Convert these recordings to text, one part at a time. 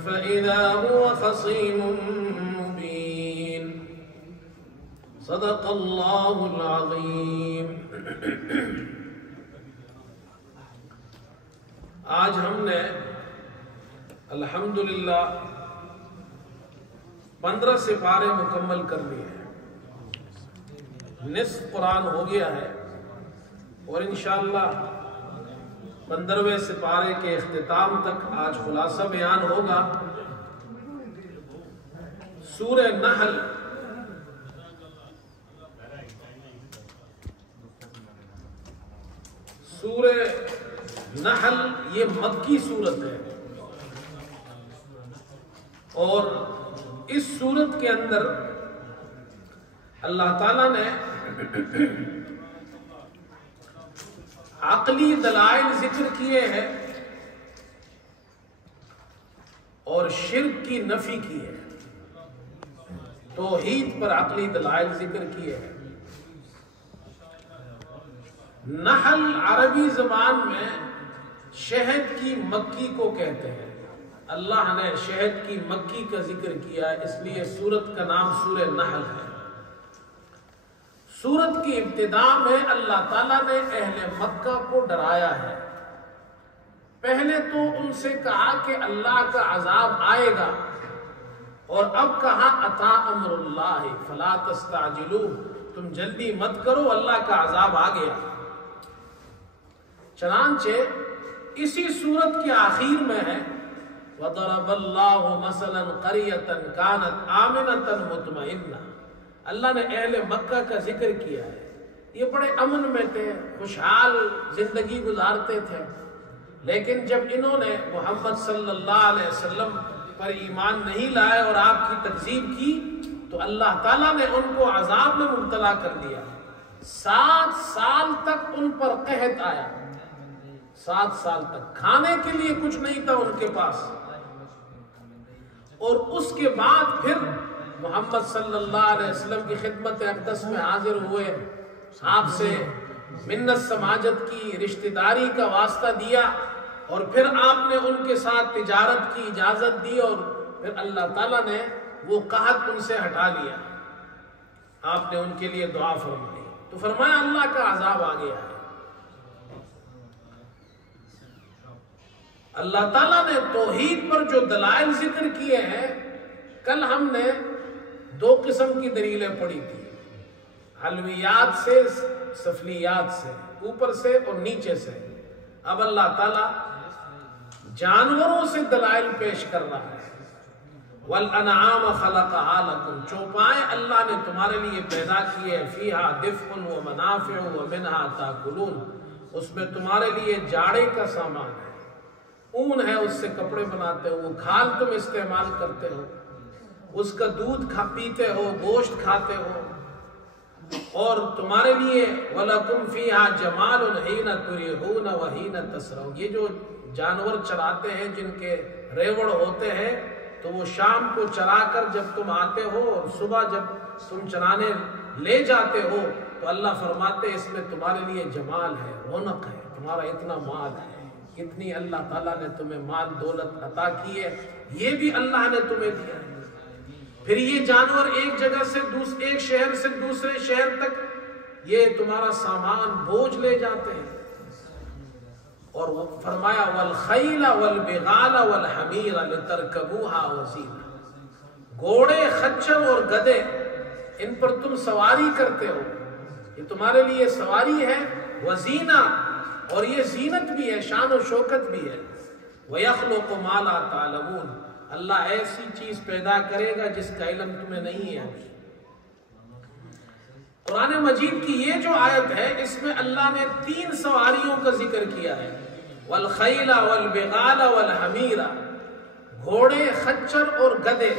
فإذا هو خصيم مبين صدق الله العظيم۔ آج ہم نے الحمدللہ 15 سپارے مکمل کر لیے ہیں، نصف قرآن ہو گیا ہے، اور انشاءاللہ 15ویں سپارے کے اختتام تک آج خلاصہ بیان ہوگا۔ سورہ نحل یہ مکی سورت ہے، اور اس سورت کے اندر اللہ تعالیٰ نے عقلی دلائل ذکر کیے ہیں اور شرک کی نفی کی ہے، توحید پر عقلی دلائل ذکر کیے ہیں۔ نحل عربی زبان میں شہد کی مکھی کو کہتے ہیں، اللہ نے شہد کی مکھی کا ذکر کیا ہے، اس لیے سورت کا نام سورہ نحل ہے۔ سورت کی ابتدا میں اللہ تعالیٰ نے اہل مکہ کو ڈرایا ہے۔ پہلے تو ان سے کہا کہ اللہ کا عذاب آئے گا، اور اب کہا اتا امر اللہ فلا تستعجلوہ، تم جلدی مت کرو، اللہ کا عذاب آ گیا۔ چنانچہ اسی سورت کے آخر میں ہے وَضَرَبَ اللَّهُ مَثَلًا قَرْيَةً كَانَتْ آمِنَةً مُطْمَئِنَّةً، اللہ نے اہل مکہ کا ذکر کیا ہے، یہ بڑے امن میں تھے، خوشحال زندگی گزارتے تھے، لیکن جب انہوں نے محمد صلی اللہ علیہ وسلم پر ایمان نہیں لائے اور آپ کی تکذیب کی، تو اللہ تعالیٰ نے ان کو عذاب میں مبتلا کر دیا۔ 7 سال تک ان پر قحط آیا، 7 سال تک کھانے کے لیے کچھ نہیں تھا ان کے پاس، اور اس کے بعد پھر محمد صلی اللہ علیہ وسلم کی خدمت اقدس میں حاضر ہوئے، آپ سے منت سماجت کی، رشتہ داری کا واسطہ دیا، اور پھر آپ نے ان کے ساتھ تجارت کی اجازت دی، اور پھر اللہ تعالیٰ نے وہ قحط ان سے ہٹا لیا، آپ نے ان کے لیے دعا فرمائی، تو فرمایا اللہ کا عذاب آ گیا ہے۔ اللہ تعالیٰ نے توحید پر جو دلائل ذکر کیے ہیں، کل ہم نے 2 قسم کی دلیلیں پڑھی تھی، علویات سے، سفلیات سے، اوپر سے اور نیچے سے۔ اب اللہ تعالیٰ جانوروں سے دلائل پیش کر رہا ہے۔ وَالْأَنْعَامَ خَلَقَهَا لَكُمْ، چوپائیں اللہ نے تمہارے لیے پیدا کیے، فِيهَا دِفْءٌ وَمَنَافِعُ وَمِنْهَا تَأْكُلُونَ، اس میں تمہارے لیے جاڑے کا سامان ہے، اون ہے، اس سے کپڑے بناتے ہو، وہ کھال تم استعمال کرتے ہو، اس کا دودھ پیتے ہو، گوشت کھاتے ہو، اور تمہارے لیے وَلَكُمْ فِيهَا جَمَالٌ حِينَ تُرِيحُونَ وَحِينَ تَسْرَحُونَ، یہ جو جانور چراتے ہیں، جن کے ریوڑ ہوتے ہیں، تو وہ شام کو چرا کر جب تم آتے ہو اور صبح جب تم چرانے لے جاتے ہو، تو اللہ فرماتے اس میں تمہارے لیے جمال ہے، رونق ہے، تمہارا اتنا مال ہے، اتنی اللہ تعالیٰ نے تمہیں مال دولت عطا کی ہے، یہ بھی اللہ نے تمہیں دیا ہے۔ پھر یہ جانور ایک جگہ سے ایک شہر سے دوسرے شہر تک یہ تمہارا سامان بوجھ لے جاتے ہیں، اور وہ فرمایا والخیل والبغال والحمیر لترکبوها وزینہ، گھوڑے، خچر اور گدھے، ان پر تم سواری کرتے ہو، یہ تمہارے لیے سواری ہے، وزینہ، اور یہ زینت بھی ہے، شان و شوکت بھی ہے۔ وَيَخْلُقُ مَا لَا تَعْلَمُونَ، اللہ ایسی چیز پیدا کرے گا جس کا علم تمہیں نہیں ہے۔ قرآن مجید کی یہ جو آیت ہے، اس میں اللہ نے 3 سواریوں کا ذکر کیا ہے، والخیل والبغال والحمیر، گھوڑے، خچر اور گدھے،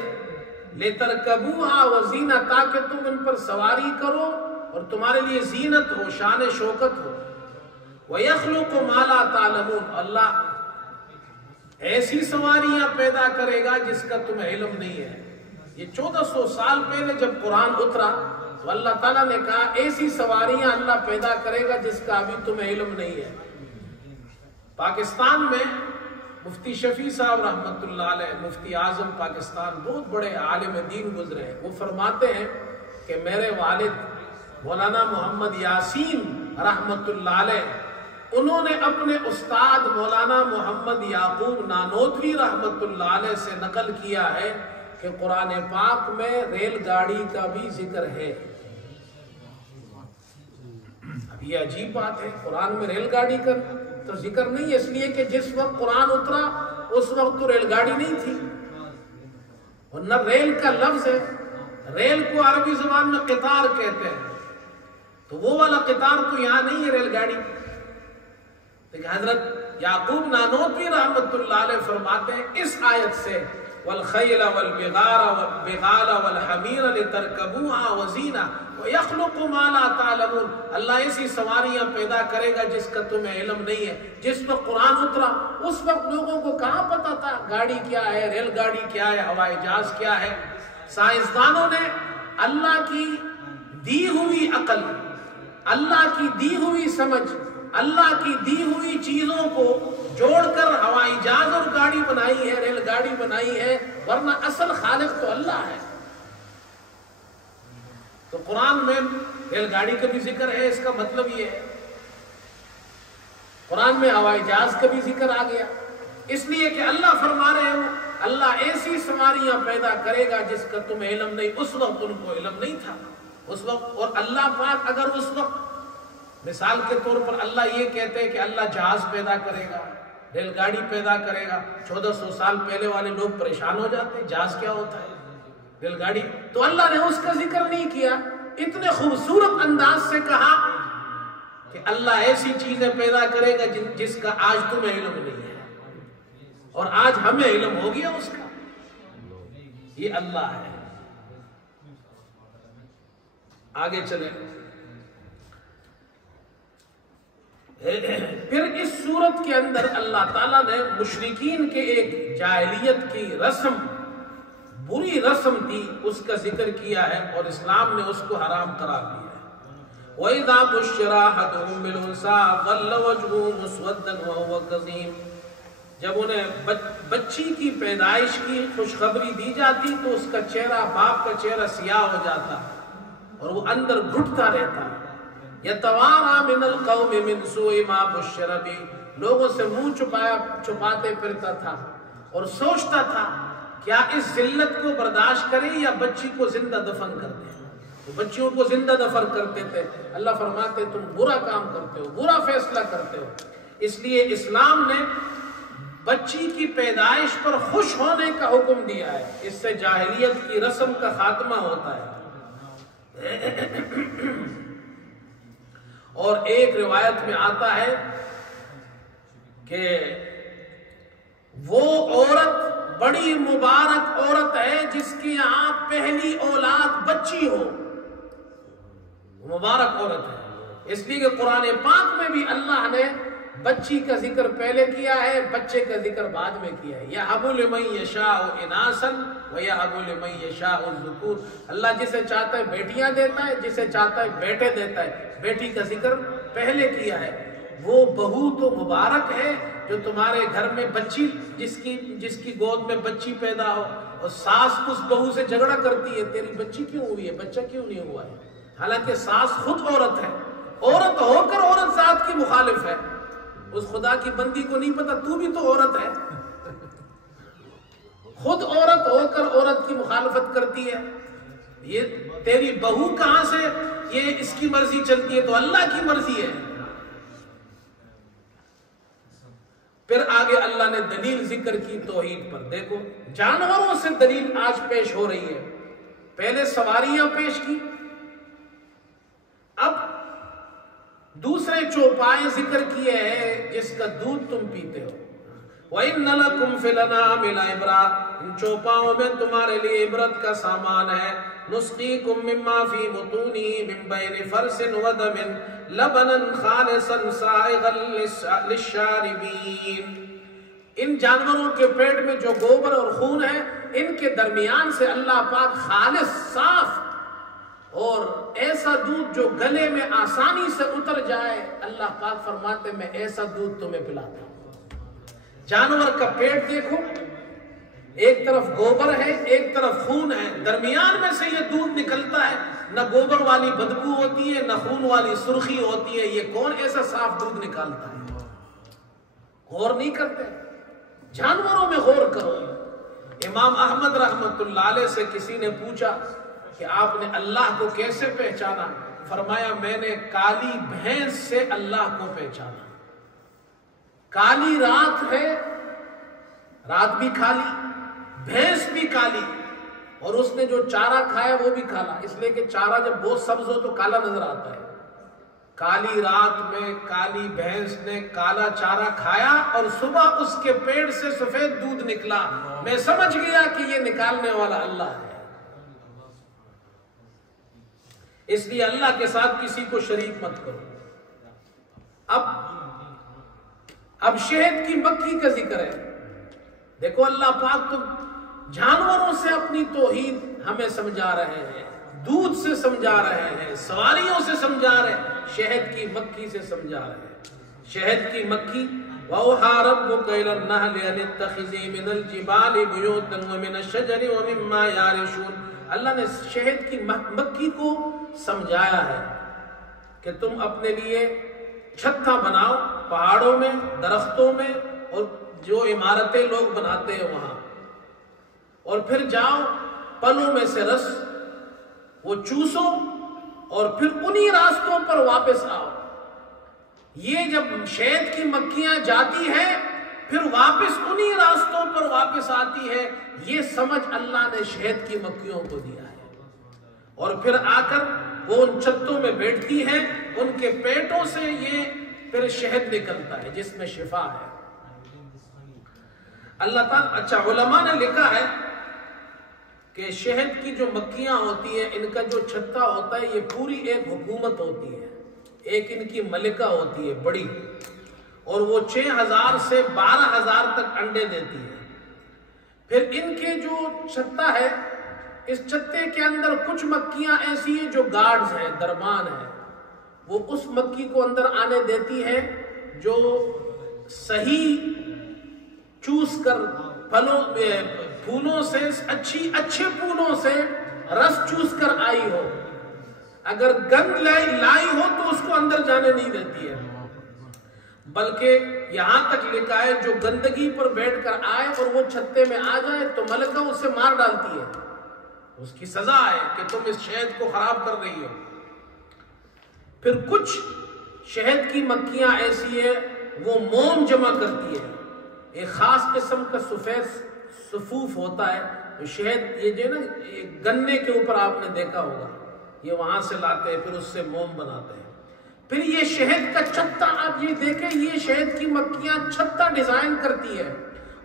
لترکبوها وزینہ، تاکہ تم ان پر سواری کرو اور تمہارے لیے زینت ہو، شان شوکت ہو۔ وَيَخْلُقُ مَا لَا تَعْلَمُونَ، اللہ ایسی سواریاں پیدا کرے گا جس کا تمہیں علم نہیں ہے۔ یہ 1400 سال پہلے جب قرآن اترا تو اللہ تعالیٰ نے کہا ایسی سواریاں اللہ پیدا کرے گا جس کا ابھی تمہیں علم نہیں ہے۔ پاکستان میں مفتی شفیع صاحب رحمۃ اللہ علیہ، مفتی اعظم پاکستان، بہت بڑے عالم دین گزرے ہیں، وہ فرماتے ہیں کہ میرے والد مولانا محمد یاسین رحمۃ اللہ علیہ، انہوں نے اپنے استاد مولانا محمد یعقوب نانوتوی رحمۃ اللہ علیہ سے نقل کیا ہے کہ قرآن پاک میں ریل گاڑی کا بھی ذکر ہے۔ اب یہ عجیب بات ہے، قرآن میں ریل گاڑی کا تو ذکر نہیں ہے، اس لیے کہ جس وقت قرآن اترا اس وقت تو ریل گاڑی نہیں تھی، اور نہ ریل کا لفظ ہے۔ ریل کو عربی زبان میں قطار کہتے ہیں، تو وہ والا قطار تو یہاں نہیں ہے ریل گاڑی۔ لیکن حضرت یعقوب نانوتوی رحمۃ اللہ علیہ فرماتے ہیں اس آیت سے والخیل والبغال والحمیر لترکبوها وزینہ ویخلق ما لا تعلمون، اللہ ایسی سواریاں پیدا کرے گا جس کا تمہیں علم نہیں ہے۔ جس وقت قرآن اترا اس وقت لوگوں کو کہاں پتا تھا گاڑی کیا ہے، ریل گاڑی کیا ہے، ہوائی جہاز کیا ہے۔ سائنسدانوں نے اللہ کی دی ہوئی عقل، اللہ کی دی ہوئی سمجھ، اللہ کی دی ہوئی چیزوں کو جوڑ کر ہوائی جہاز اور گاڑی بنائی ہے، ریل گاڑی بنائی ہے، ورنہ اصل خالق تو اللہ ہے۔ تو قرآن میں ریل گاڑی کا بھی ذکر ہے، اس کا مطلب یہ ہے قرآن میں ہوائی جہاز کا بھی ذکر آ گیا، اس لیے کہ اللہ فرما رہے ہو اللہ ایسی سواریاں پیدا کرے گا جس کا تمہیں علم نہیں۔ اس وقت ان کو علم نہیں تھا اس وقت، اور اللہ پاک اگر اس وقت مثال کے طور پر اللہ یہ کہتے ہیں کہ اللہ جہاز پیدا کرے گا، ریل گاڑی پیدا کرے گا، 1400 سال پہلے والے لوگ پریشان ہو جاتے جہاز کیا ہوتا ہے، ریل گاڑی، تو اللہ نے اس کا ذکر نہیں کیا، اتنے خوبصورت انداز سے کہا کہ اللہ ایسی چیزیں پیدا کرے گا جس کا آج تمہیں علم نہیں ہے اور آج ہمیں علم ہو گیا اس کا۔ یہ اللہ ہے۔ آگے چلیں، پھر اس صورت کے اندر اللہ تعالیٰ نے مشرکین کے ایک جاہلیت کی رسم، بری رسم تھی، اس کا ذکر کیا ہے اور اسلام نے اس کو حرام قرار دیا ہے۔ وَإِذَا بُشِّرَ أَحَدُهُم بِالْأُنثَىٰ ظَلَّ وَجْهُهُ مُسْوَدًّا وَهُوَ كَظِيمٌ، جب انہیں بچی کی پیدائش کی خوشخبری دی جاتی تو اس کا چہرہ، باپ کا چہرہ سیاہ ہو جاتا اور وہ اندر گھٹتا رہتا۔ یتوارا من القوم من سوء ما بشر بہ، لوگوں سے منہ چھپاتے پھرتا تھا اور سوچتا تھا کیا اس ذلت کو برداشت کرے یا بچی کو زندہ دفن کر دے۔ تو بچیوں کو زندہ دفن کرتے تھے۔ اللہ فرماتے تم برا کام کرتے ہو، برا فیصلہ کرتے ہو۔ اس لیے اسلام نے بچی کی پیدائش پر خوش ہونے کا حکم دیا ہے، اس سے جاہلیت کی رسم کا خاتمہ ہوتا ہے۔ اور ایک روایت میں آتا ہے کہ وہ عورت بڑی مبارک عورت ہے جس کی یہاں پہلی اولاد بچی ہو، مبارک عورت ہے۔ اس لیے کہ قرآن پاک میں بھی اللہ نے بچی کا ذکر پہلے کیا ہے، بچے کا ذکر بعد میں کیا ہے۔ یَهَبُ لِمَن يَشَاءُ إِنَاثًا وَيَهَبُ لِمَن يَشَاءُ الذُّكُورَ، اللہ جسے چاہتا ہے بیٹیاں دیتا ہے، جسے چاہتا ہے بیٹے دیتا ہے۔ بیٹی کا ذکر پہلے کیا ہے۔ وہ بہو تو مبارک ہے جو تمہارے گھر میں بچی، جس کی گود میں بچی پیدا ہو، اور ساس اس بہو سے جھگڑا کرتی ہے تیری بچی کیوں ہوئی ہے، بچہ کیوں نہیں ہوا ہے، حالانکہ ساس خود عورت ہے، عورت ہو کر عورت ذات کی مخالف ہے۔ اس خدا کی بندی کو نہیں پتا تو بھی تو عورت ہے، خود عورت ہو کر عورت کی مخالفت کرتی ہے۔ یہ تیری بہو کہاں سے یہ اس کی مرضی چلتی ہے، تو اللہ کی مرضی ہے۔ پھر آگے اللہ نے دلیل ذکر کی توحید پر۔ دیکھو جانوروں سے دلیل آج پیش ہو رہی ہے، پہلے سواریاں پیش کی، اب دوسرے چوپائے ذکر کیے ہیں جس کا دودھ تم پیتے ہو۔ وَإِنَّ لَكُمْ فِي الْأَنْعَامِ لَعِبْرَةً، ان چوپاؤں میں تمہارے لیے عبرت کا سامان ہے۔ نُسْقِيكُم مِّمَّا فِي بُطُونِهِ مِن بَيْنِ فَرْثٍ وَدَمٍ لَبَنًا خَالِصًا سَائِغًا لِلشَّارِبِينَ، ان جانوروں کے پیٹ میں جو گوبر اور خون ہے، ان کے درمیان سے اللہ پاک خالص، صاف اور ایسا دودھ جو گلے میں آسانی سے اتر جائے، اللہ پاک فرماتے میں ایسا دودھ تمہیں پلاتا ہوں۔ جانور کا پیٹ دیکھو، ایک طرف گوبر ہے ایک طرف خون ہے، درمیان میں سے یہ دودھ نکلتا ہے، نہ گوبر والی بدبو ہوتی ہے نہ خون والی سرخی ہوتی ہے، یہ کون ایسا صاف دودھ نکالتا ہے؟ غور نہیں کرتے؟ جانوروں میں غور کرو۔ امام احمد رحمت اللہ علیہ سے کسی نے پوچھا کہ آپ نے اللہ کو کیسے پہچانا؟ فرمایا میں نے کالی بھینس سے اللہ کو پہچانا۔ کالی رات ہے، رات بھی کالی، بھینس بھی کالی، اور اس نے جو چارہ کھایا وہ بھی کالا، اس لیے کہ چارہ جب بہت سبز ہو تو کالا نظر آتا ہے۔ کالی رات میں کالی بھینس نے کالا چارہ کھایا اور صبح اس کے پیٹ سے سفید دودھ نکلا، میں سمجھ گیا کہ یہ نکالنے والا اللہ ہے۔ اس لیے اللہ کے ساتھ کسی کو شریک مت کرو۔ اب شہد کی مکھی کا ذکر ہے۔ دیکھو اللہ پاک تو جانوروں سے اپنی توحید ہمیں سمجھا رہے ہیں، دودھ سے سمجھا رہے ہیں، سواریوں سے سمجھا رہے ہیں، شہد کی مکھی سے سمجھا رہے ہیں۔ شہد کی مکھی وَأَوْحَىٰ رَبُّكَ إِلَى النَّحْلِ أَنِ اتَّخِذِي مِنَ الْجِبَالِ بُيُوتًا وَمِنَ الشَّجَرِ وَمِمَّا يَعْرِشُونَ۔ اللہ نے شہد کی مکھی کو سمجھایا ہے کہ تم اپنے لیے چھتاں بناؤ پہاڑوں میں، درختوں میں، اور جو عمارتیں لوگ بناتے ہیں وہاں، اور پھر جاؤ پلوں میں سے رس وہ چوسو اور پھر انہی راستوں پر واپس آؤ۔ یہ جب شہد کی مکھیاں جاتی ہیں پھر واپس انہی راستوں پر واپس آتی ہے، یہ سمجھ اللہ نے شہد کی مکھیوں کو دیا ہے۔ اور پھر آ کر وہ ان چھتوں میں بیٹھتی ہیں، ان کے پیٹوں سے یہ پھر شہد نکلتا ہے جس میں شفا ہے۔ اللہ تعالیٰ اچھا علماء نے لکھا ہے کہ شہد کی جو مکھیاں ہوتی ہیں، ان کا جو چھتا ہوتا ہے، یہ پوری ایک حکومت ہوتی ہے، ایک ان کی ملکہ ہوتی ہے بڑی، اور وہ 6000 سے 12000 تک انڈے دیتی ہے۔ پھر ان کے جو چھتا ہے، اس چھتے کے اندر کچھ مکھیاں ایسی ہیں جو گارڈز ہیں، دربان ہیں، وہ اس مکھی کو اندر آنے دیتی ہے جو صحیح چوس کر پھولوں سے اچھے پھولوں سے رس چوس کر آئی ہو، اگر گند لائی ہو تو اس کو اندر جانے نہیں دیتی ہے، بلکہ یہاں تک لکھا ہے جو گندگی پر بیٹھ کر آئے اور وہ چھتے میں آ جائے تو ملکہ اسے مار ڈالتی ہے، اس کی سزا ہے کہ تم اس شہد کو خراب کر رہی ہو۔ پھر کچھ شہد کی مکھیاں ایسی ہیں وہ موم جمع کرتی ہے، ایک خاص قسم کا سفید صفوف ہوتا ہے شہد، یہ جو نا گنے کے اوپر آپ نے دیکھا ہوگا، یہ وہاں سے لاتے ہیں پھر اس سے موم بناتے ہیں۔ پھر یہ شہد کا چھتا آپ یہ دیکھیں، یہ شہد کی مکھیاں چھتا ڈیزائن کرتی ہے،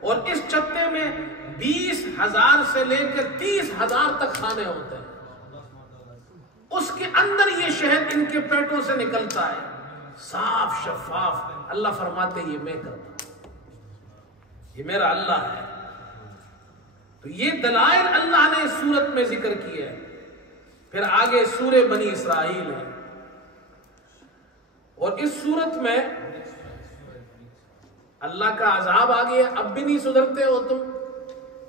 اور اس چھتے میں 20,000 سے لے کر 30,000 تک کھانے ہوتے ہیں، اس کے اندر یہ شہد ان کے پیٹوں سے نکلتا ہے صاف شفاف۔ اللہ فرماتے یہ میں کرتا ہوں، یہ میرا اللہ ہے۔ تو یہ دلائل اللہ نے اس سورت میں ذکر کیے ہیں۔ پھر آگے سورہ بنی اسرائیل ہے، اور اس سورت میں اللہ کا عذاب آ گیا، اب بھی نہیں سدھرتے ہو تم،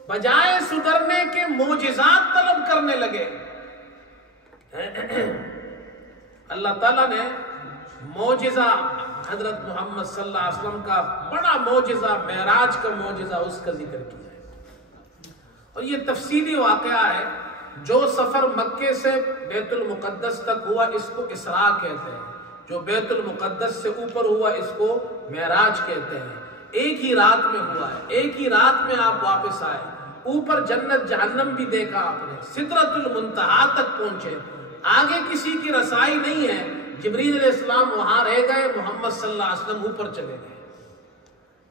بجائے سدھرنے کے معجزات طلب کرنے لگے۔ اللہ تعالیٰ نے معجزہ حضرت محمد صلی اللہ علیہ وسلم کا بڑا معجزہ، معراج کا معجزہ، اس کا ذکر کیا ہے، اور یہ تفصیلی واقعہ ہے۔ جو سفر مکے سے بیت المقدس تک ہوا اس کو اسراء کہتے ہیں، جو بیت المقدس سے اوپر ہوا اس کو معراج کہتے ہیں۔ ایک ہی رات میں ہوا ہے، ایک ہی رات میں آپ واپس آئے، اوپر جنت جہنم بھی دیکھا آپ نے، سدرۃ المنتہا تک پہنچے، آگے کسی کی رسائی نہیں ہے۔ جبریل علیہ السلام وہاں رہ گئے، محمد صلی اللہ علیہ وسلم اوپر چلے گئے۔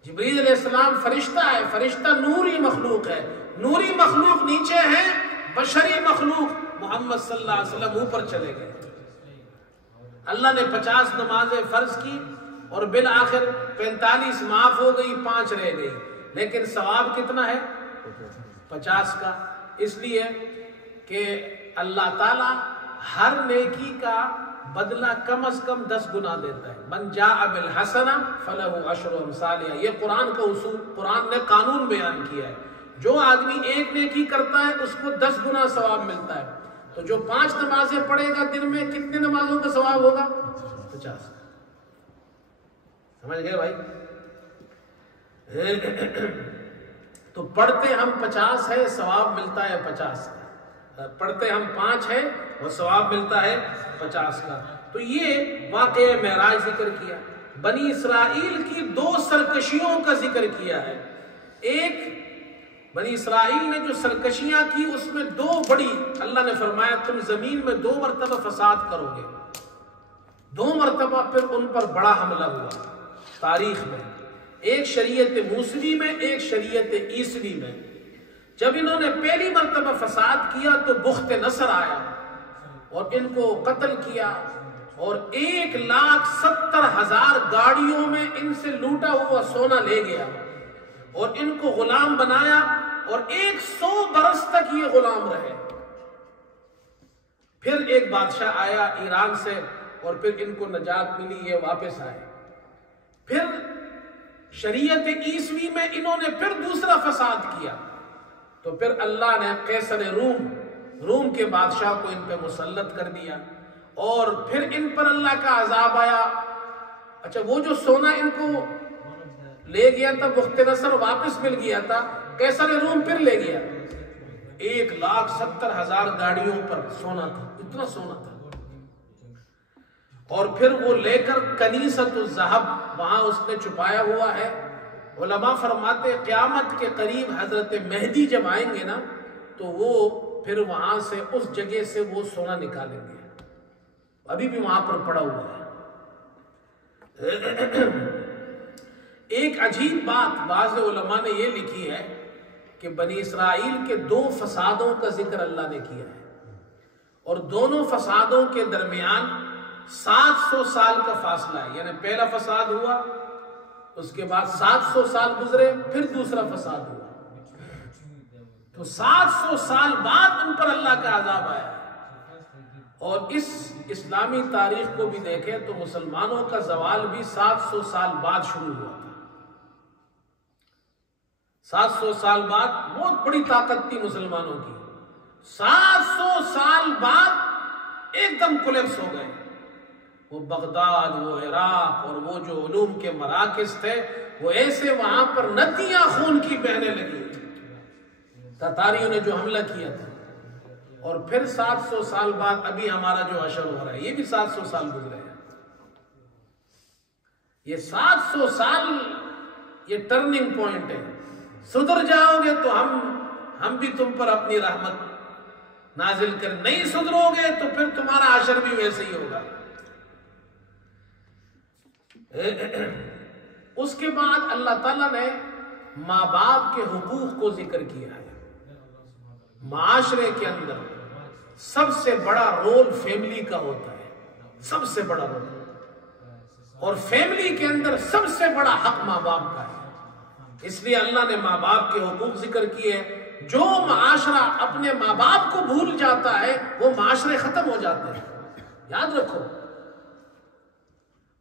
جبریل علیہ السلام فرشتہ ہے، فرشتہ نوری مخلوق ہے، نوری مخلوق نیچے ہے، بشری مخلوق محمد صلی اللہ علیہ وسلم اوپر چلے گئے۔ اللہ نے 50 نمازیں فرض کی اور بالآخر 45 معاف ہو گئی، 5 رہ گئی، لیکن ثواب کتنا ہے؟ 50 کا، اس لیے کہ اللہ تعالی ہر نیکی کا بدلہ کم از کم 10 گنا دیتا ہے. من جاء بالحسنہ فلہ عشر امثالہا. یہ قرآن کا اصول، قرآن نے قانون بیان کیا ہے. جو آدمی ایک نیکی کرتا ہے اس کو 10 گنا ثواب ملتا ہے. تو جو 5 نمازیں پڑھے گا دن میں، کتنے نمازوں کا ثواب ہوگا؟ 50. سمجھ گئے بھائی؟ تو پڑھتے ہم 50 ہے، ثواب ملتا ہے 50 کا. پڑھتے ہم 5 ہے اور ثواب ملتا ہے 50 کا. تو یہ واقعہ معراج ذکر کیا. بنی اسرائیل کی 2 سرکشیوں کا ذکر کیا ہے. ایک، بنی اسرائیل نے جو سرکشیاں کی اس میں 2 بڑی، اللہ نے فرمایا تم زمین میں 2 مرتبہ فساد کرو گے. 2 مرتبہ پھر ان پر بڑا حملہ ہوا تاریخ میں. ایک شریعت موسوی میں، ایک شریعت عیسوی میں. جب انہوں نے پہلی مرتبہ فساد کیا تو بخت نصر آیا اور ان کو قتل کیا اور 1,70,000 گاڑیوں میں ان سے لوٹا ہوا سونا لے گیا اور ان کو غلام بنایا اور 100 برس تک یہ غلام رہے. پھر ایک بادشاہ آیا ایران سے اور پھر ان کو نجات ملی، یہ واپس آئے. پھر شریعت عیسوی میں انہوں نے پھر دوسرا فساد کیا تو پھر اللہ نے قیصر روم کے بادشاہ کو ان پہ مسلط کر دیا اور پھر ان پر اللہ کا عذاب آیا. اچھا، وہ جو سونا ان کو لے گیا تھا بخت نصر واپس مل گیا تھا، قیصر روم پھر لے گیا. 1,70,000 گاڑیوں پر سونا تھا، اتنا سونا تھا. اور پھر وہ لے کر کنیسۃ الذہب وہاں اس نے چھپایا ہوا ہے. علماء فرماتے قیامت کے قریب حضرت مہدی جب آئیں گے نا تو وہ پھر وہاں سے اس جگہ سے وہ سونا نکالیں گے. ابھی بھی وہاں پر پڑا ہوا ہے. ایک عجیب بات بعض علماء نے یہ لکھی ہے کہ بنی اسرائیل کے 2 فسادوں کا ذکر اللہ نے کیا ہے اور دونوں فسادوں کے درمیان 700 سال کا فاصلہ ہے. یعنی پہلا فساد ہوا، اس کے بعد 700 سال گزرے، پھر دوسرا فساد ہوا. تو 700 سال بعد ان پر اللہ کا عذاب آیا. اور اس اسلامی تاریخ کو بھی دیکھیں تو مسلمانوں کا زوال بھی 700 سال بعد شروع ہوا تھا. 700 سال بعد بہت بڑی طاقت تھی مسلمانوں کی. 700 سال بعد ایک دم کولیپس ہو گئے. وہ بغداد، وہ عراق اور وہ جو علوم کے مراکز تھے وہ ایسے وہاں پر ندیاں خون کی بہنے لگی تاتاریوں نے جو حملہ کیا تھا. اور پھر 700 سال بعد ابھی ہمارا جو حشر ہو رہا ہے یہ بھی 700 سال گزرے ہیں. یہ 700 سال یہ ٹرننگ پوائنٹ ہے. سدھر جاؤ گے تو ہم بھی تم پر اپنی رحمت نازل کر، نہیں سدھرو گے تو پھر تمہارا حشر بھی ویسے ہی ہوگا. اس کے بعد اللہ تعالیٰ نے ماں باپ کے حقوق کو ذکر کیا ہے. معاشرے کے اندر سب سے بڑا رول فیملی کا ہوتا ہے، سب سے بڑا رول. اور فیملی کے اندر سب سے بڑا حق ماں باپ کا ہے. اس لیے اللہ نے ماں باپ کے حقوق ذکر کیے. جو معاشرہ اپنے ماں باپ کو بھول جاتا ہے وہ معاشرے ختم ہو جاتے ہیں. یاد رکھو،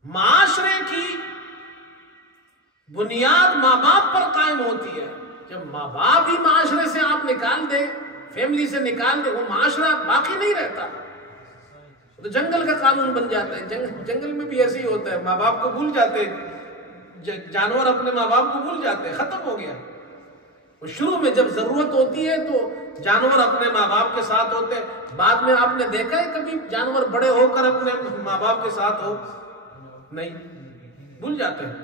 معاشرے کی بنیاد ماں باپ پر قائم ہوتی ہے. جب ماں باپ ہی معاشرے سے آپ نکال دیں، فیملی سے نکال دیں، وہ معاشرہ باقی نہیں رہتا. تو جنگل کا قانون بن جاتا ہے. جنگل میں بھی ایسے ہی ہوتا ہے، ماں باپ کو بھول جاتے ہیں. جانور اپنے ماں باپ کو بھول جاتے ہیں، ختم ہو گیا. وہ شروع میں جب ضرورت ہوتی ہے تو جانور اپنے ماں باپ کے ساتھ ہوتے ہیں. بعد میں آپ نے دیکھا ہے کبھی جانور بڑے ہو کر اپنے ماں باپ کے ساتھ ہو؟ نہیں، بھول جاتے ہیں.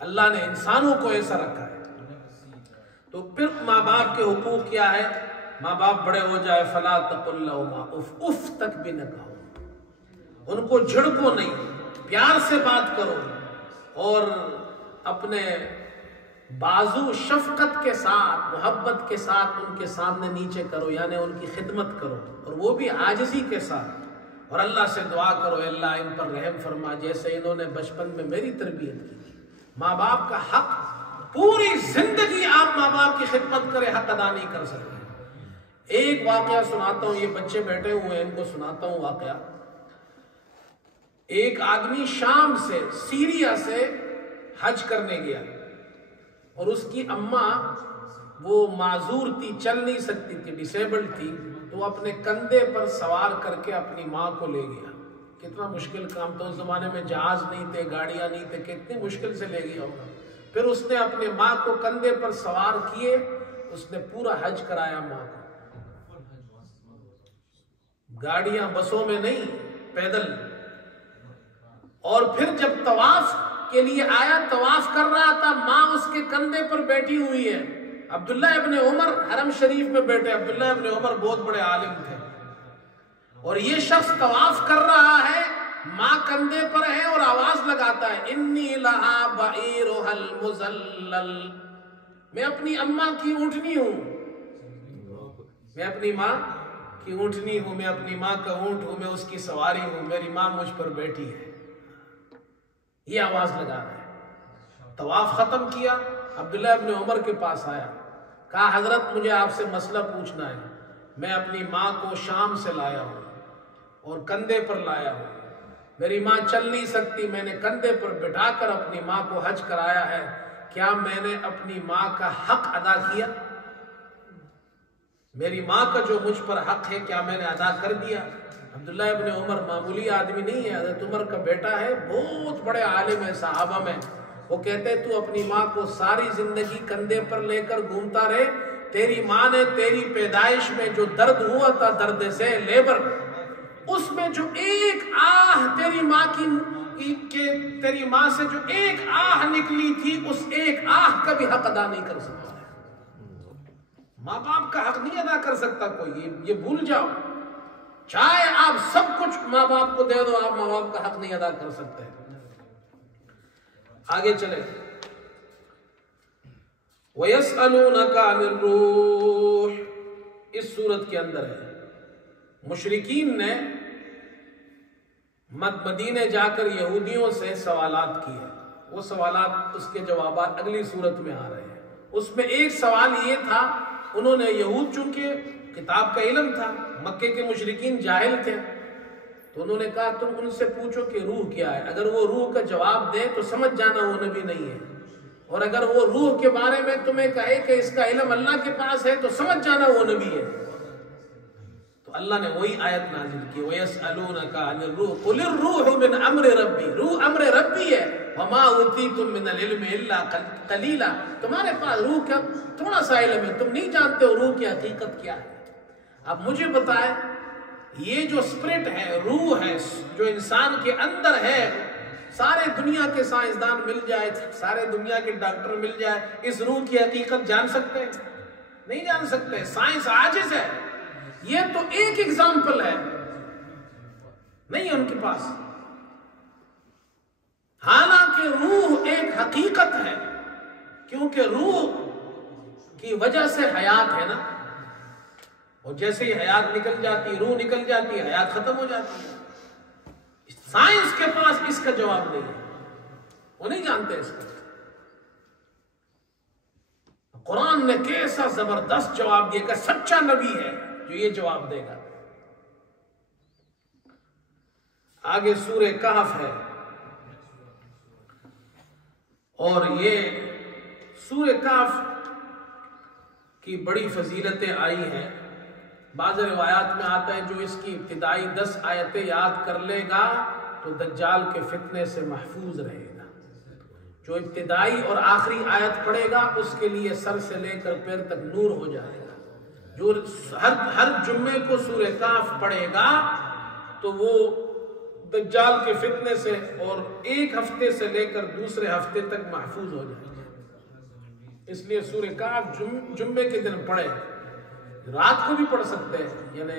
اللہ نے انسانوں کو ایسا رکھا ہے. تو پھر ماں باپ کے حقوق کیا ہے؟ ماں باپ بڑے ہو جائے فلا تقل لہما اف، اف تک بھی نہ کہو. ان کو جھڑکو نہیں، پیار سے بات کرو اور اپنے بازو شفقت کے ساتھ، محبت کے ساتھ ان کے سامنے نیچے کرو، یعنی ان کی خدمت کرو، اور وہ بھی عاجزی کے ساتھ. اور اللہ سے دعا کرو اے اللہ ان پر رحم فرما جیسے انہوں نے بچپن میں میری تربیت کی. ماں باپ کا حق، پوری زندگی آپ ماں باپ کی خدمت کرے، حق ادا نہیں کر سکتے. ایک واقعہ سناتا ہوں، یہ بچے بیٹھے ہوئے ہیں ان کو سناتا ہوں واقعہ. ایک آدمی شام سے سیریا سے حج کرنے گیا اور اس کی اماں وہ معذور تھی، چل نہیں سکتی تھی، ڈسیبلڈ تھی، تو اپنے کندھے پر سوار کر کے اپنی ماں کو لے گیا۔ کتنا مشکل کام تھا، اس زمانے میں جہاز نہیں تھے، گاڑیاں نہیں تھے، کتنی مشکل سے لے گیا ہوگا۔ پھر اس نے اپنے ماں کو کندھے پر سوار کیے، اس نے پورا حج کرایا ماں کو، گاڑیاں بسوں میں نہیں، پیدل۔ اور پھر جب طواف کے لیے آیا، طواف کر رہا تھا، ماں اس کے کندھے پر بیٹھی ہوئی ہے۔ عبداللہ ابن عمر حرم شریف میں بیٹھے، عبداللہ ابن عمر بہت بڑے عالم تھے، اور یہ شخص طواف کر رہا ہے، ماں کندھے پر ہے اور آواز لگاتا ہے، انی لہا بعیرها المذلل، میں اپنی اماں کی اونٹنی ہوں، میں اپنی ماں کی اونٹنی ہوں، میں اپنی ماں کا اونٹ ہوں، میں اس کی سواری ہوں، میری ماں مجھ پر بیٹھی ہے، یہ آواز لگا رہا ہے۔ طواف ختم کیا، عبداللہ ابن عمر کے پاس آیا، کہا حضرت مجھے آپ سے مسئلہ پوچھنا ہے، میں اپنی ماں کو شام سے لایا ہوں اور کندھے پر لایا ہوں، میری ماں چل نہیں سکتی، میں نے کندھے پر بٹھا کر اپنی ماں کو حج کرایا ہے، کیا میں نے اپنی ماں کا حق ادا کیا؟ میری ماں کا جو مجھ پر حق ہے کیا میں نے ادا کر دیا؟ عبداللہ ابن عمر معمولی آدمی نہیں ہے، حضرت عمر کا بیٹا ہے، بہت بڑے عالم ہے صحابہ میں، وہ کہتے تو اپنی ماں کو ساری زندگی کندھے پر لے کر گھومتا رہے، تیری ماں نے تیری پیدائش میں جو درد ہوا تھا، درد سے لیبر، اس میں جو ایک آہ تیری ماں تیری ماں سے جو ایک آہ نکلی تھی، اس ایک آہ کا بھی حق ادا نہیں کر سکتا ہے۔ ماں باپ کا حق نہیں ادا کر سکتا کوئی، یہ بھول جاؤ، چاہے آپ سب کچھ ماں باپ کو دے دو، آپ ماں باپ کا حق نہیں ادا کر سکتے۔ آگے چلے، وَيَسْأَلُونَكَ عَنِ الرُّوحِ، اس صورت کے اندر ہے مشرکین نے مدینے جا کر یہودیوں سے سوالات کیے، وہ سوالات اس کے جوابات اگلی صورت میں آ رہے ہیں۔ اس میں ایک سوال یہ تھا، انہوں نے یہود چونکہ کتاب کا علم تھا، مکے کے مشرکین جاہل تھے، تو انہوں نے کہا تم ان سے پوچھو کہ روح کیا ہے، اگر وہ روح کا جواب دے تو سمجھ جانا وہ نبی نہیں ہے، اور اگر وہ روح کے بارے میں تمہیں کہے کہ اس کا علم اللہ کے پاس ہے تو سمجھ جانا وہ نبی ہے۔ تو اللہ نے وہی آیت نازل کی، وَيَسْأَلُونَكَ عَنِ الرُّوحِ قُلِ الرُّوحُ مِنْ أَمْرِ رَبِّي، روح امر ربی ہے، وَمَا أُوتِيتُم مِّنَ الْعِلْمِ إِلَّا قَلِيلًا، تمہارے پاس روح کا تھوڑا سا علم ہے، تم نہیں جانتے ہو روح کی حقیقت کیا ہے۔ اب مجھے بتائیں، یہ جو اسپرٹ ہے، روح ہے جو انسان کے اندر ہے، سارے دنیا کے سائنسدان مل جائے، سارے دنیا کے ڈاکٹر مل جائے، اس روح کی حقیقت جان سکتے ہیں؟ نہیں جان سکتے، سائنس عاجز ہے۔ یہ تو ایک ایگزامپل ہے، نہیں ہے ان کے پاس، حالانکہ روح ایک حقیقت ہے، کیونکہ روح کی وجہ سے حیات ہے نا، اور جیسے ہی حیات نکل جاتی، روح نکل جاتی، حیات ختم ہو جاتی ہے۔ سائنس کے پاس اس کا جواب نہیں ہے، وہ نہیں جانتے اس کا۔ قرآن نے کیسا زبردست جواب دیا کہ سچا نبی ہے جو یہ جواب دے گا۔ آگے سورہ کہف ہے، اور یہ سورہ کہف کی بڑی فضیلتیں آئی ہیں۔ بعض روایات میں آتا ہے جو اس کی ابتدائی 10 آیتیں یاد کر لے گا تو دجال کے فتنے سے محفوظ رہے گا۔ جو ابتدائی اور آخری آیت پڑھے گا اس کے لیے سر سے لے کر پیر تک نور ہو جائے گا۔ جو ہر جمعے کو سورہ کہف پڑھے گا تو وہ دجال کے فتنے سے اور ایک ہفتے سے لے کر دوسرے ہفتے تک محفوظ ہو جائے گا۔ اس لیے سورہ کہف جمعے کے دن پڑھے، رات کو بھی پڑھ سکتے ہیں، یعنی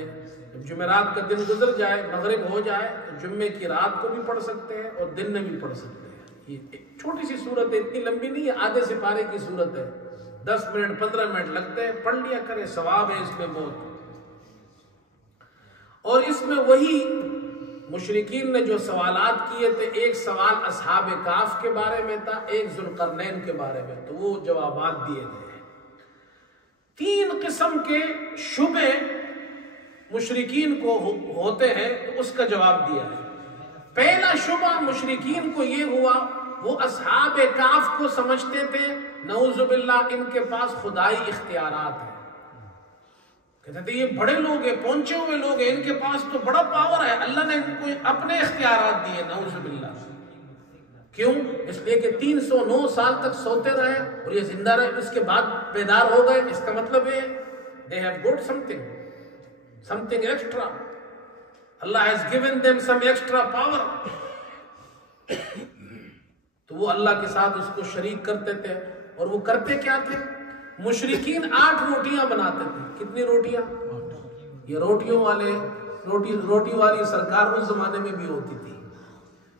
جب جمعرات کا دن گزر جائے، مغرب ہو جائے تو جمعے کی رات کو بھی پڑھ سکتے ہیں اور دن میں بھی پڑھ سکتے ہیں۔ یہ چھوٹی سی صورت ہے، اتنی لمبی نہیں ہے، آدھے سپارے کی صورت ہے، 10 منٹ 15 منٹ لگتے ہیں، پڑھ لیا کرے، ثواب ہے اس میں بہت۔ اور اس میں وہی مشرکین نے جو سوالات کیے تھے، ایک سوال اصحاب کہف کے بارے میں تھا، ایک ذوالقرنین کے بارے میں، تو وہ جوابات دیے گئے ہیں۔ 3 قسم کے شبہ مشرکین کو ہوتے ہیں، تو اس کا جواب دیا ہے۔ پہلا شبہ مشرکین کو یہ ہوا، وہ اصحاب کہف کو سمجھتے تھے نعوذ باللہ ان کے پاس خدائی اختیارات ہیں، کہتے تھے یہ بڑے لوگ ہیں، پہنچے ہوئے لوگ ہیں، ان کے پاس تو بڑا پاور ہے، اللہ نے ان کو اپنے اختیارات دیے، نعوذ باللہ۔ کیوں؟ اس لیے کہ 309 سال تک سوتے رہے اور یہ زندہ رہے، اس کے بعد بیدار ہو گئے، اس کا مطلب ہے they have got something extra. Allah has given them some extra power. تو وہ اللہ کے ساتھ اس کو شریک کرتے تھے، اور وہ کرتے کیا تھے؟ مشرکین 8 روٹیاں بناتے تھے۔ کتنی روٹیاں؟ یہ روٹی والی سرکار اس زمانے میں بھی ہوتی تھی،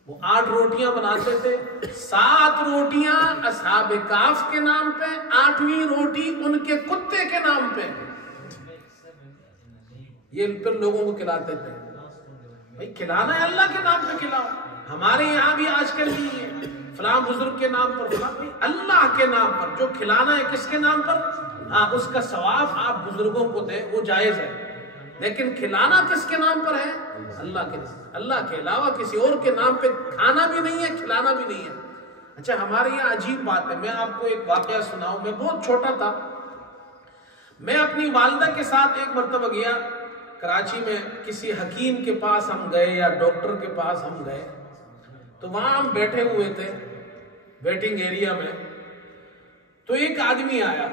وہ 8 روٹیاں بناتے تھے، 7 روٹیاں اصحاب کہف کے نام پہ، 8ویں روٹی ان کے کتے کے نام پہ، یہ پھر لوگوں کو کھلاتے تھے۔ بھائی کھلانا ہے اللہ کے نام پہ کھلاؤ، ہمارے یہاں بھی آج کل نہیں ہے فلاں بزرگ کے نام پر، فلاں، بھائی اللہ کے نام پر جو کھلانا ہے کس کے نام پر؟ ہاں اس کا ثواب آپ بزرگوں کو دیں، وہ جائز ہے، لیکن کھلانا کس کے نام پر ہے؟ اللہ کے نام، اللہ کے علاوہ کسی اور کے نام پہ کھانا بھی نہیں ہے، کھلانا بھی نہیں ہے۔ اچھا ہمارے یہاں عجیب بات ہے، میں آپ کو ایک واقعہ سناؤں، میں بہت چھوٹا تھا، میں اپنی والدہ کے ساتھ ایک مرتبہ گیا کراچی میں، کسی حکیم کے پاس ہم گئے یا ڈاکٹر کے پاس ہم گئے، تو وہاں ہم بیٹھے ہوئے تھے ویٹنگ ایریا میں، تو ایک آدمی آیا،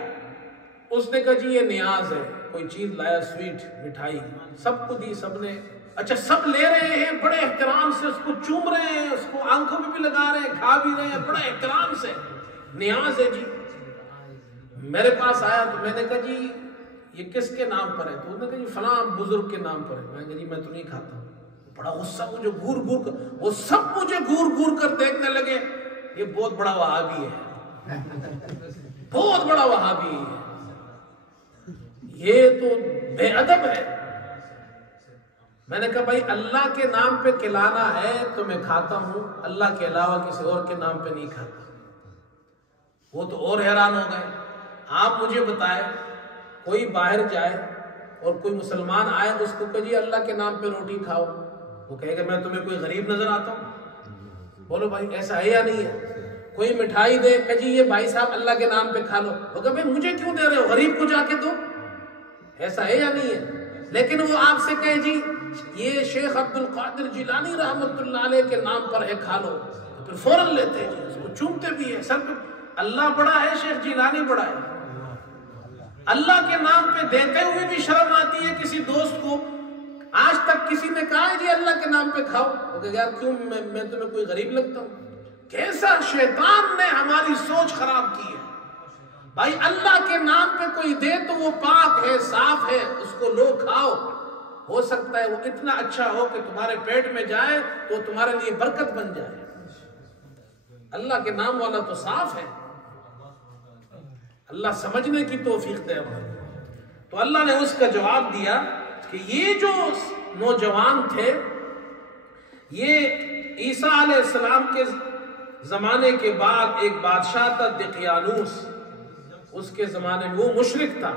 اس نے کہا جی یہ نیاز ہے، کوئی چیز لایا، سویٹ مٹھائی، سب کو دی، سب نے، اچھا سب لے رہے ہیں بڑے احترام سے، اس کو چوم رہے ہیں، اس کو آنکھوں میں بھی لگا رہے ہیں، کھا بھی رہے ہیں بڑے احترام سے، نیاز ہے جی۔ میرے پاس آیا تو میں نے کہا جی یہ کس کے نام پر ہے؟ تو انہوں نے کہا جی فلاں بزرگ کے نام پر ہے۔ میں نے کہا جی میں تو نہیں کھاتا ہوں۔ بڑا غصہ، مجھے گور گور کر، وہ سب مجھے گور گور کر دیکھنے لگے، یہ بہت بڑا وہابی ہے، بہت بڑا وہابی ہے، یہ تو بے ادب ہے۔ میں نے کہا بھائی اللہ کے نام پہ کھلانا ہے تو میں کھاتا ہوں، اللہ کے علاوہ کسی اور کے نام پہ نہیں کھاتا۔ وہ تو اور حیران ہو گئے۔ آپ مجھے بتائیں کوئی باہر جائے اور کوئی مسلمان آئے، اس کو کہ جی اللہ کے نام پہ روٹی کھاؤ، وہ کہے گا میں تمہیں کوئی غریب نظر آتا ہوں؟ بولو بھائی ایسا ہے یا نہیں ہے؟ کوئی مٹھائی دے کہ جی یہ بھائی صاحب اللہ کے نام پہ کھا لو، وہ کہے بھائی مجھے کیوں دے رہے ہو، غریب کو جا کے دو، ایسا ہے یا نہیں ہے؟ لیکن وہ آپ سے کہے جی یہ شیخ عبد القادر جیلانی رحمت اللہ علیہ کے نام پر ہے، کھا لو، تو پھر فوراً لیتے ہیں جی، اس کو چومتے بھی ہے سر پہ۔ اللہ بڑا ہے، شیخ جیلانی بڑا ہے۔ اللہ کے نام پہ دیتے ہوئے بھی شرم آتی ہے کسی دوست کو۔ آج تک کسی نے کہا ہے جی اللہ کے نام پہ کھاؤ، وہ کہے یار کیوں، میں تمہیں کوئی غریب لگتا ہوں؟ کیسا شیطان نے ہماری سوچ خراب کی ہے۔ بھائی اللہ کے نام پہ کوئی دے تو وہ پاک ہے، صاف ہے، اس کو لو کھاؤ، ہو سکتا ہے وہ اتنا اچھا ہو کہ تمہارے پیٹ میں جائے تو تمہارے لیے برکت بن جائے۔ اللہ کے نام والا تو صاف ہے، اللہ سمجھنے کی توفیق دے ہمیں۔ تو اللہ نے اس کا جواب دیا کہ یہ جو نوجوان تھے، یہ عیسیٰ علیہ السلام کے زمانے کے بعد ایک بادشاہ تھا دقیانوس، اس کے زمانے میں وہ مشرک تھا،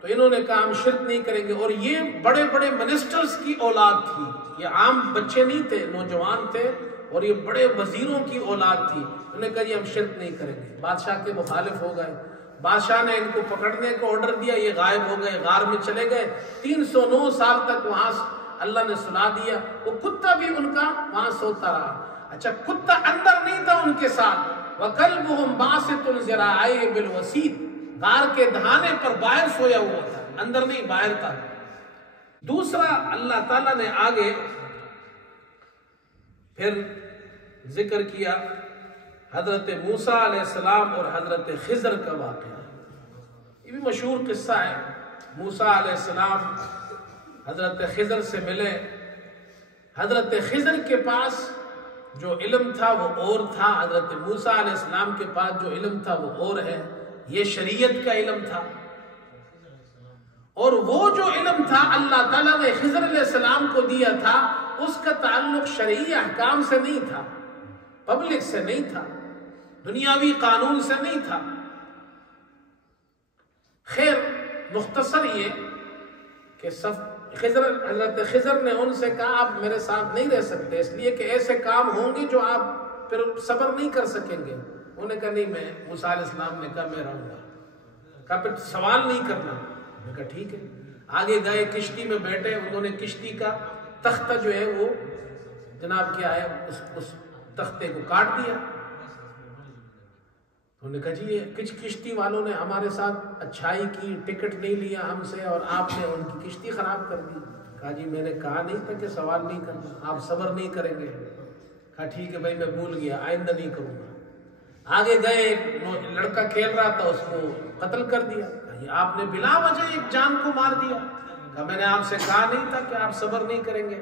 تو انہوں نے کہا ہم شرک نہیں کریں گے، اور یہ بڑے بڑے منسٹرز کی اولاد تھی، یہ عام بچے نہیں تھے، نوجوان تھے، اور یہ بڑے وزیروں کی اولاد تھی۔ انہوں نے کہا جی ہم شرک نہیں کریں گے، بادشاہ کے مخالف ہو گئے، بادشاہ نے ان کو پکڑنے کو آرڈر دیا، یہ غائب ہو گئے، غار میں چلے گئے، 309 سال تک وہاں اللہ نے سلا دیا، وہ کتا بھی ان کا وہاں سوتا رہا۔ اچھا کتا اندر نہیں تھا ان کے ساتھ، وَقَلْبُهُمْ بَاسِطٌ ذِرَاعَيْهِ بِالْوَسِيدِ، غار کے دہانے پر باہر سویا ہوا تھا، اندر نہیں باہر تھا۔ دوسرا اللہ تعالیٰ نے آگے پھر ذکر کیا حضرت موسیٰ علیہ السلام اور حضرت خضر کا واقعہ، یہ بھی مشہور قصہ ہے۔ موسیٰ علیہ السلام حضرت خضر سے ملے، حضرت خضر کے پاس جو علم تھا وہ اور تھا، حضرت موسیٰ علیہ السلام کے پاس جو علم تھا وہ اور ہے، یہ شریعت کا علم تھا، اور وہ جو علم تھا اللہ تعالیٰ نے خضر علیہ السلام کو دیا تھا، اس کا تعلق شرعی احکام سے نہیں تھا، پبلک سے نہیں تھا، دنیاوی قانون سے نہیں تھا۔ خیر مختصر یہ کہ حضرت خضر نے ان سے کہا آپ میرے ساتھ نہیں رہ سکتے، اس لیے کہ ایسے کام ہوں گے جو آپ پھر صبر نہیں کر سکیں گے۔ انہوں نے کہا نہیں، میں موسیٰ علیہ السلام نے کہا میں رہوں گا۔ کہا پھر سوال نہیں کرنا۔ میں نے کہا ٹھیک ہے۔ آگے گئے، کشتی میں بیٹھے، انہوں نے کشتی کا تختہ جو ہے وہ جناب کیا ہے اس تختے کو کاٹ دیا۔ انہوں نے کہا جی یہ کشتی والوں نے ہمارے ساتھ اچھائی کی، ٹکٹ نہیں لیا ہم سے اور آپ نے ان کی کشتی خراب کر دی۔ کہا جی میں نے کہا نہیں تھا کہ سوال نہیں کرنا، آپ صبر نہیں کریں گے۔ کہا ٹھیک ہے بھائی میں بھول گیا، آئندہ نہیں کروں گا۔ آگے گئے، لڑکا کھیل رہا تھا، اس کو قتل کر دیا۔ آپ نے بلا وجہ ایک جان کو مار دیا۔ کہا میں نے آپ سے کہا نہیں تھا کہ آپ صبر نہیں کریں گے۔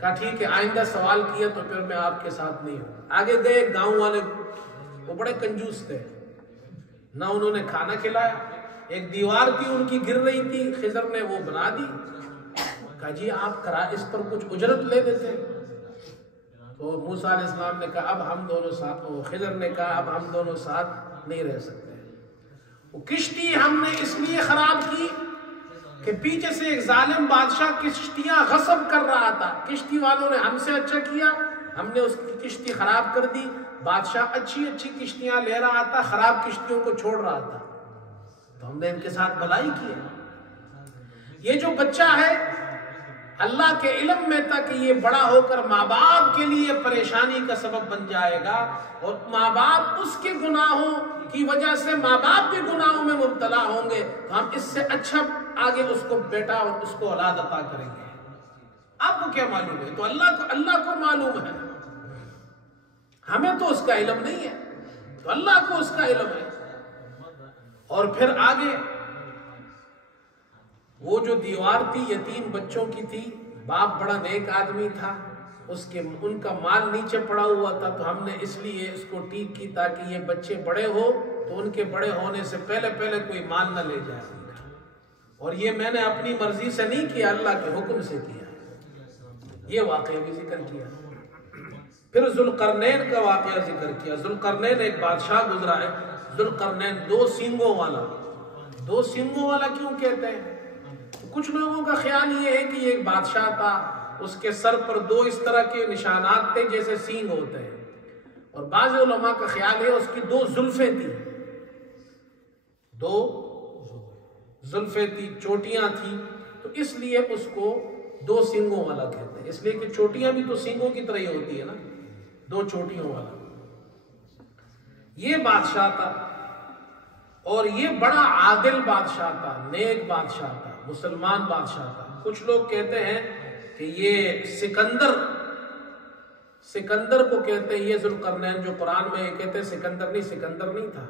کہا ٹھیک ہے آئندہ سوال کیا تو پھر میں آپ کے ساتھ نہیں ہوں۔ آگے گئے، گاؤں والے وہ بڑے کنجوس تھے، نہ انہوں نے کھانا کھلایا۔ ایک دیوار تھی ان کی گر رہی تھی، خضر نے وہ بنا دی۔ کہا جی آپ اس پر کچھ اجرت لے دیتے۔ تو موسیٰ علیہ السلام نے کہا اب ہم دونوں ساتھ، خضر نے کہا اب ہم دونوں ساتھ نہیں رہ سکتے۔ وہ کشتی ہم نے اس لیے خراب کی کہ پیچھے سے ایک ظالم بادشاہ کشتیاں غصب کر رہا تھا، کشتی والوں نے ہم سے اچھا کیا، ہم نے اس کی کشتی خراب کر دی۔ بادشاہ اچھی اچھی کشتیاں لے رہا تھا، خراب کشتیوں کو چھوڑ رہا تھا، تو ہم نے ان کے ساتھ بھلائی کی ہے۔ یہ جو بچہ ہے اللہ کے علم میں تھا کہ یہ بڑا ہو کر ماں باپ کے لیے پریشانی کا سبب بن جائے گا، اور ماں باپ اس کے گناہوں کی وجہ سے ماں باپ بھی گناہوں میں مبتلا ہوں گے، تو ہم اس سے اچھا آگے اس کو بیٹا اور اس کو اولاد عطا کریں گے۔ آپ کو کیا معلوم ہے؟ تو اللہ کو معلوم ہے، ہمیں تو اس کا علم نہیں ہے، تو اللہ کو اس کا علم ہے۔ اور پھر آگے وہ جو دیوار تھی یتیم بچوں کی تھی، باپ بڑا نیک آدمی تھا، ان کا مال نیچے پڑا ہوا تھا، تو ہم نے اس لیے اس کو ٹھیک کی تاکہ یہ بچے بڑے ہو تو ان کے بڑے ہونے سے پہلے کوئی مال نہ لے جائے۔ اور یہ میں نے اپنی مرضی سے نہیں کیا، اللہ کے حکم سے کیا۔ یہ واقعہ بھی ذکر کیا۔ پھر ذوالقرنین کا واقعہ ذکر کیا۔ ذوالقرنین ایک بادشاہ گزرا ہے، ذوالقرنین دو سینگوں والا۔ دو سینگوں والا کیوں کہتے ہیں؟ کچھ لوگوں کا خیال یہ ہے کہ یہ ایک بادشاہ تھا، اس کے سر پر دو اس طرح کے نشانات تھے جیسے سینگ ہوتے ہیں، اور بعض علماء کا خیال ہے اس کی دو زلفیں تھیں، دو زلفیں تھی، چوٹیاں تھیں، تو اس لیے اس کو دو سینگوں والا کہتے ہیں، اس لیے کہ چوٹیاں بھی تو سینگوں کی طرح ہی ہوتی ہے نا، دو چوٹیوں والا۔ یہ بادشاہ تھا، اور یہ بڑا عادل بادشاہ تھا، نیک بادشاہ تھا، مسلمان بادشاہ تھا۔ کچھ لوگ کہتے ہیں کہ یہ سکندر کو کہتے ہیں، یہ ذوالقرنین جو قرآن میں کہتے ہیں سکندر نہیں تھا۔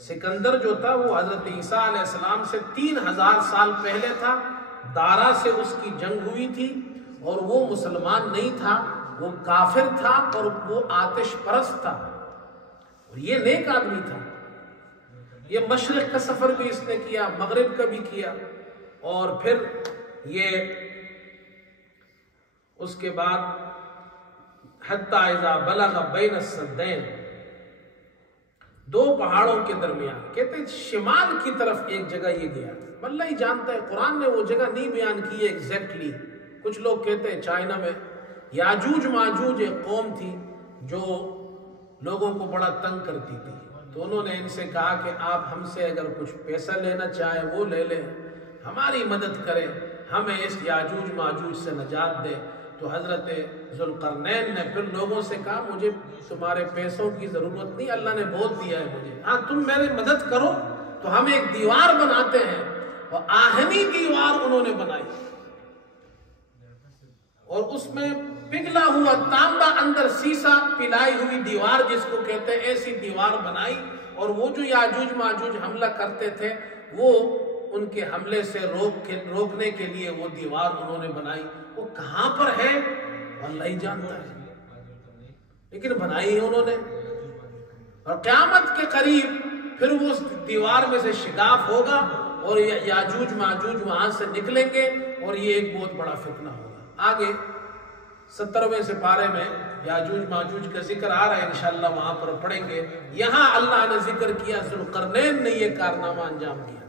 سکندر جو تھا وہ حضرت عیسیٰ علیہ السلام سے 3000 سال پہلے تھا، دارا سے اس کی جنگ ہوئی تھی، اور وہ مسلمان نہیں تھا، وہ کافر تھا، اور وہ آتش پرست تھا، اور یہ نیک آدمی تھا۔ یہ مشرق کا سفر بھی اس نے کیا، مغرب کا بھی کیا، اور پھر یہ اس کے بعد حتی اذا بلغ بین السدین، دو پہاڑوں کے درمیان، کہتے ہیں شمال کی طرف ایک جگہ یہ گیا، اللہ ہی جانتا ہے، قرآن نے وہ جگہ نہیں بیان کی ہے ایگزیکٹلی۔ کچھ لوگ کہتے ہیں چائنا میں یاجوج ماجوج ایک قوم تھی جو لوگوں کو بڑا تنگ کرتی تھی، تو انہوں نے ان سے کہا کہ آپ ہم سے اگر کچھ پیسہ لینا چاہے وہ لے لیں، ہماری مدد کریں، ہمیں اس یاجوج ماجوج سے نجات دے۔ تو حضرت ذوالقرنین نے پھر لوگوں سے کہا مجھے تمہارے پیسوں کی ضرورت نہیں، اللہ نے بہت دیا ہے مجھے، ہاں تم میری مدد کرو تو ہم ایک دیوار بناتے ہیں، اور آہنی دیوار انہوں نے بنائی، اور اس میں پگھلا ہوا تانبا اندر سیسا پلائی ہوئی دیوار جس کو کہتے ہیں، ایسی دیوار بنائی، اور وہ جو یاجوج ماجوج حملہ کرتے تھے وہ ان کے حملے سے روکنے کے لیے وہ دیوار انہوں نے بنائی۔ وہ کہاں پر ہے اللہ ہی جانتا ہے، لیکن بنائی ہے انہوں نے، اور قیامت کے قریب پھر وہ اس دیوار میں سے شگاف ہوگا اور یاجوج ماجوج وہاں سے نکلیں گے، اور یہ ایک بہت بڑا فتنہ ہوگا۔ آگے 70ویں سپارے میں یاجوج ماجوج کا ذکر آ رہا ہے، انشاءاللہ وہاں پر پڑھیں گے۔ یہاں اللہ نے ذکر کیا ذوالقرنین نے یہ کارنامہ انجام دیا۔